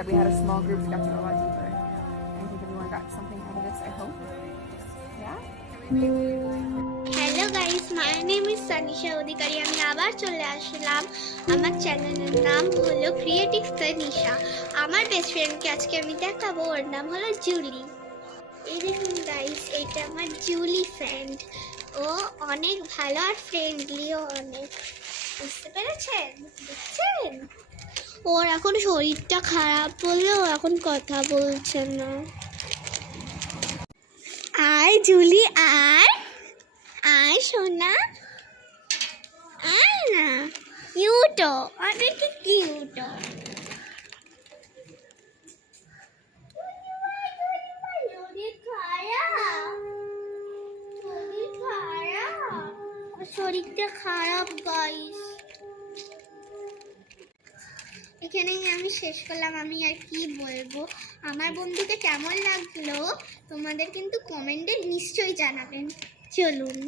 that we had a small group, got to go a lot deeper. And I think everyone got something out of this, I hope. Yeah? Hello guys, my name is Sanisha Adhikari. আমি আবার চলে আসলাম। আমার চ্যানেলের নাম হলো creative Tanisha. আমার best ফ্রেন্ডকে আজকে আমি দেখাবো, ওর নাম হলো জুলি। এই দেখুন গাইস, এইটা আমার জুলি ফ্রেন্ড। ও অনেক ভালো আর ফ্রেন্ডলিও অনেক, বুঝতে পেরেছেন? দেখছেন, ওর এখন শরীরটা খারাপ বলে ও এখন কথা বলছে না। আয় জুলি, আয় আয় সোনা, আয় না। কিউটো, অনেক কিউটো। শরীরটা খারাপ গাইস। এখানেই আমি শেষ করলাম। আমি আর কি বলবো, আমার বন্ধুকে কেমন লাগলো তোমাদের কিন্তু কমেন্টে নিশ্চয়ই জানাবেন। চলুন।